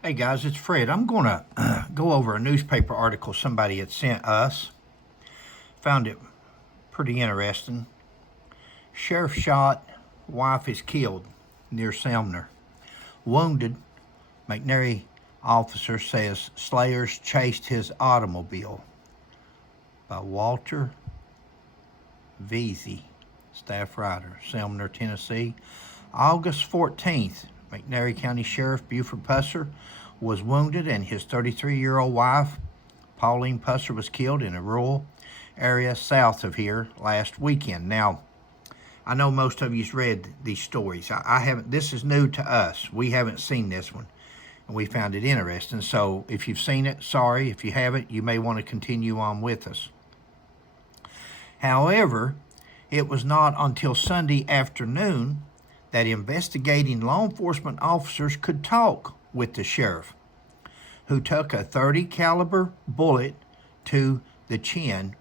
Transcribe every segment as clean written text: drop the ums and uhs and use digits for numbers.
Hey guys, it's Fred. I'm going to go over a newspaper article somebody had sent us. Found it pretty interesting. Sheriff shot, wife is killed near Sumner. Wounded, McNary officer says slayers chased his automobile. By Walter Veazey, staff writer, Sumner, Tennessee. August 14th, McNary County Sheriff Buford Pusser was wounded and his 33-year-old wife, Pauline Pusser, was killed in a rural area south of here last weekend. Now, I know most of you's read these stories. I haven't. This is new to us. We haven't seen this one, and we found it interesting. So if you've seen it, sorry. If you haven't, you may want to continue on with us. However, it was not until Sunday afternoon that investigating law enforcement officers could talk with the sheriff, who took a .30 caliber bullet to the chin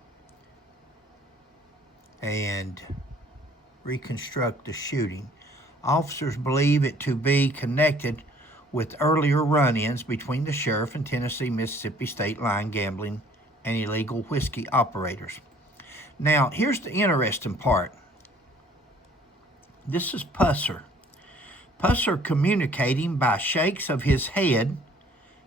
and reconstruct the shooting. Officers believe it to be connected with earlier run-ins between the sheriff and Tennessee-Mississippi state line gambling and illegal whiskey operators. Now, here's the interesting part. This is Pusser. Pusser communicating by shakes of his head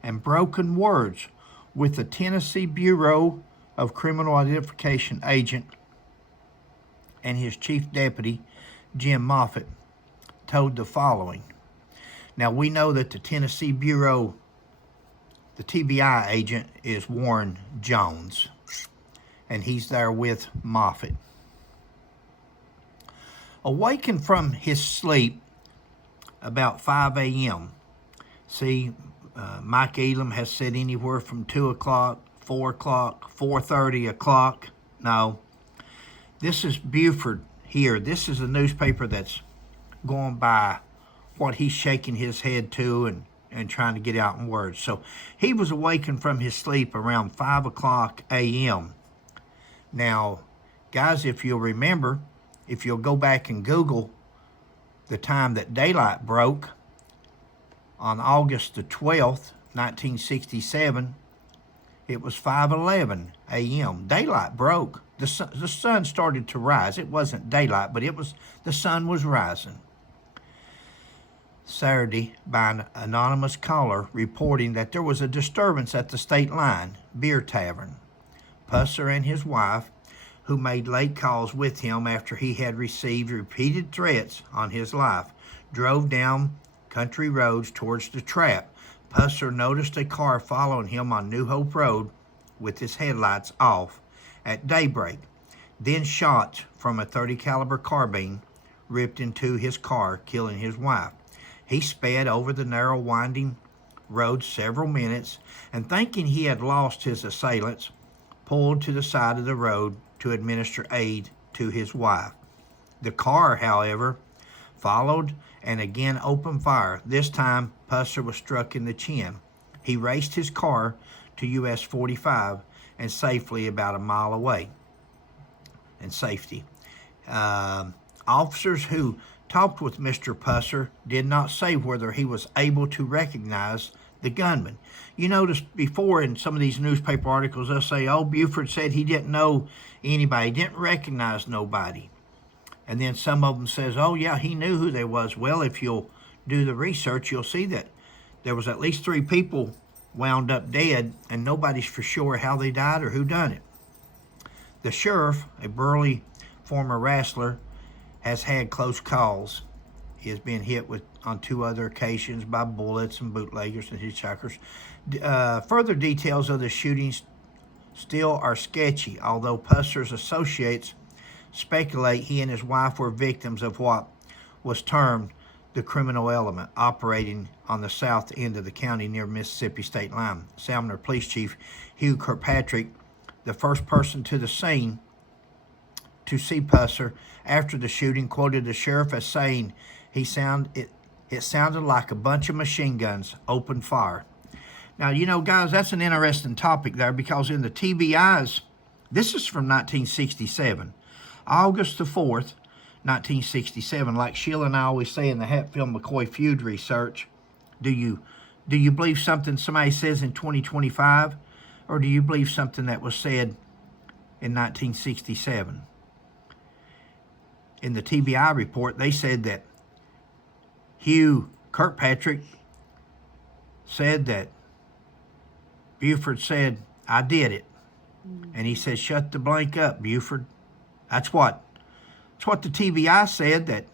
and broken words with the Tennessee Bureau of Criminal Identification agent and his chief deputy, Jim Moffitt, told the following. Now, we know that the Tennessee Bureau, the TBI agent, is Warren Jones, and he's there with Moffitt. Awakened from his sleep about 5 a.m. See, Mike Elam has said anywhere from 2 o'clock, 4 o'clock, 4:30 o'clock. No, this is Buford here. This is a newspaper that's going by what he's shaking his head to and trying to get out in words. So he was awakened from his sleep around 5 o'clock a.m. Now, guys, if you'll remember, if you'll go back and Google the time that daylight broke on August the 12th, 1967, it was 5:11 a.m. Daylight broke. The sun started to rise. It wasn't daylight, but the sun was rising. Saturday, by an anonymous caller reporting that there was a disturbance at the State Line Beer Tavern. Pusser and his wife, who made late calls with him after he had received repeated threats on his life, drove down country roads towards the trap. Pusser noticed a car following him on New Hope Road with its headlights off at daybreak. Then shots from a .30 caliber carbine ripped into his car, killing his wife. He sped over the narrow winding road several minutes and, thinking he had lost his assailants, pulled to the side of the road to administer aid to his wife. The car, however, followed and again opened fire. This time, Pusser was struck in the chin. He raced his car to US 45 and safely about a mile away. And safety. Officers who talked with Mr. Pusser did not say whether he was able to recognize the gunman. You notice before in some of these newspaper articles, they'll say, oh, Buford said he didn't know anybody, didn't recognize nobody. And then some of them says, oh, yeah, he knew who they was. Well, if you'll do the research, you'll see that there was at least 3 people wound up dead, and nobody's for sure how they died or who done it. The sheriff, a burly former wrestler, has had close calls. He has been hit on 2 other occasions by bullets and bootleggers and hitchhikers. Further details of the shootings still are sketchy, although Pusser's associates speculate he and his wife were victims of what was termed the criminal element operating on the south end of the county near Mississippi state line. Sumner Police Chief Hugh Kirkpatrick, the first person to the scene to see Pusser after the shooting, quoted the sheriff as saying it sounded like a bunch of machine guns opened fire. Now, you know, guys, that's an interesting topic there, because in the TBIs, this is from 1967, August the 4th, 1967. Like Sheila and I always say in the Hatfield-McCoy feud research, do you Do you believe something somebody says in 2025? Or do you believe something that was said in 1967? In the TBI report, they said that Hugh Kirkpatrick said that Buford said, I did it. And he said, shut the blank up, Buford. That's what the TBI said that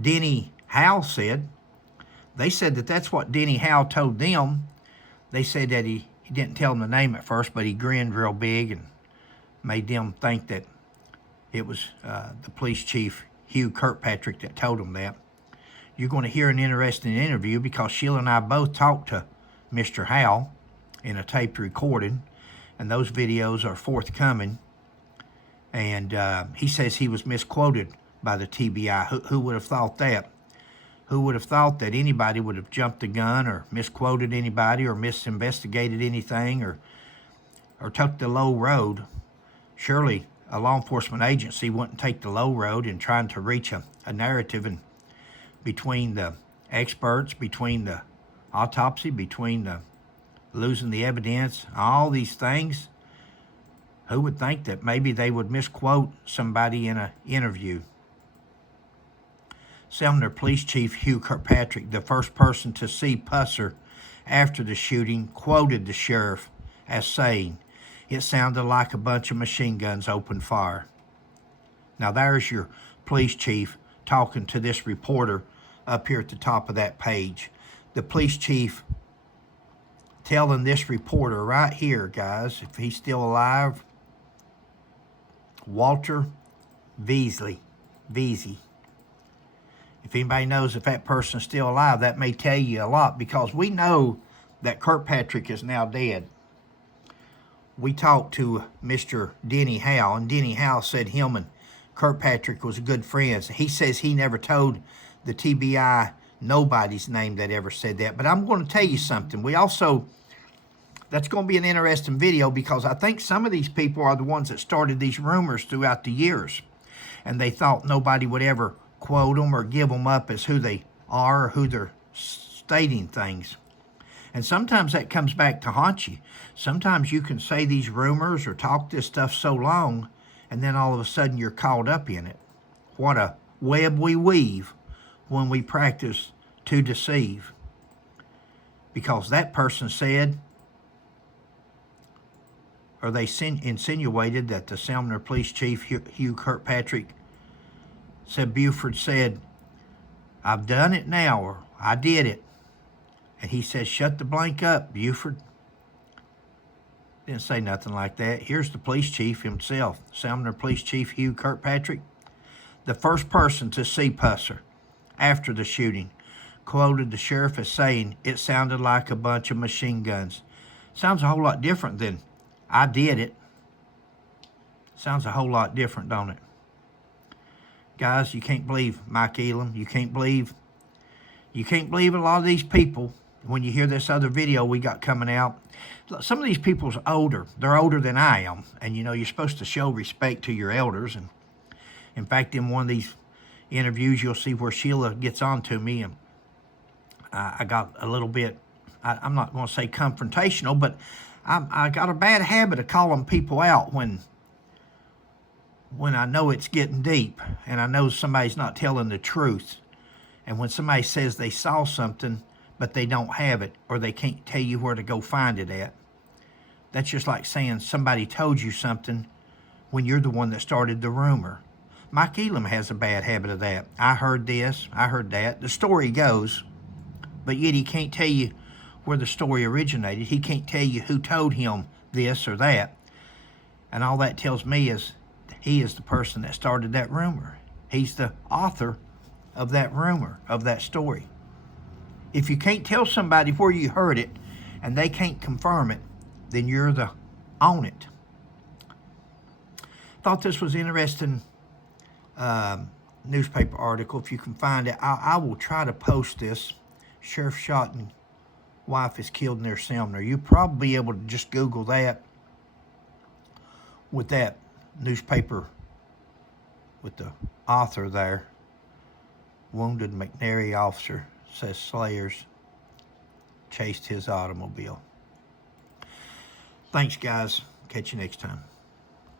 Denny Howe said. They said that that's what Denny Howe told them. They said that he didn't tell them the name at first, but he grinned real big and made them think that it was the police chief, Hugh Kirkpatrick, that told them that. You're going to hear an interesting interview because Sheila and I both talked to Mr. Howe in a taped recording, and those videos are forthcoming. And he says he was misquoted by the TBI. Who would have thought that? Who would have thought that anybody would have jumped the gun or misquoted anybody or misinvestigated anything or took the low road? Surely a law enforcement agency wouldn't take the low road in trying to reach a narrative and between the experts, between the autopsy, between the losing the evidence, all these things. Who would think that maybe they would misquote somebody in an interview? Sumner Police Chief Hugh Kirkpatrick, the first person to see Pusser after the shooting, quoted the sheriff as saying, it sounded like a bunch of machine guns opened fire. Now there's your police chief talking to this reporter up here at the top of that page. The police chief telling this reporter right here, guys, if he's still alive, Walter Veazey. If anybody knows if that person's still alive, that may tell you a lot because we know that Kirkpatrick is now dead. We talked to Mr. Denny Howe, and Denny Howe said him and Kirkpatrick was good friends. He says he never told the TBI nobody's name that ever said that. But I'm going to tell you something. That's going to be an interesting video because I think some of these people are the ones that started these rumors throughout the years. And they thought nobody would ever quote them or give them up as who they are or who they're stating things. And sometimes that comes back to haunt you. Sometimes you can say these rumors or talk this stuff so long, and then all of a sudden you're caught up in it. What a web we weave when we practice to deceive. Because that person said, or they insinuated that the Sumner Police Chief, Hugh Kirkpatrick, said Buford said, I've done it now, or I did it. And he said, shut the blank up, Buford. Didn't say nothing like that. Here's the police chief himself, Sumner Police Chief Hugh Kirkpatrick, the first person to see Pusser after the shooting, quoted the sheriff as saying, it sounded like a bunch of machine guns. Sounds a whole lot different than I did it. Sounds a whole lot different, don't it? Guys, you can't believe Mike Elam. You can't believe a lot of these people. When you hear this other video we got coming out, some of these people's older. They're older than I am. And, you know, you're supposed to show respect to your elders. And, in fact, in one of these interviews, you'll see where Sheila gets on to me. And I got a little bit, I'm not going to say confrontational, but I got a bad habit of calling people out when I know it's getting deep and I know somebody's not telling the truth. And when somebody says they saw something, but they don't have it, or they can't tell you where to go find it at, that's just like saying somebody told you something when you're the one that started the rumor. Mike Elam has a bad habit of that. I heard this, I heard that. The story goes, but yet he can't tell you where the story originated. He can't tell you who told him this or that. And all that tells me is he is the person that started that rumor. He's the author of that rumor, of that story. If you can't tell somebody where you heard it and they can't confirm it, then you're the on it. Thought this was interesting newspaper article. If you can find it, I will try to post this. Sheriff shot and wife is killed near Sumner. You'll probably be able to just Google that with that newspaper with the author there. Wounded McNary officer says Slayers chased his automobile. Thanks, guys. Catch you next time.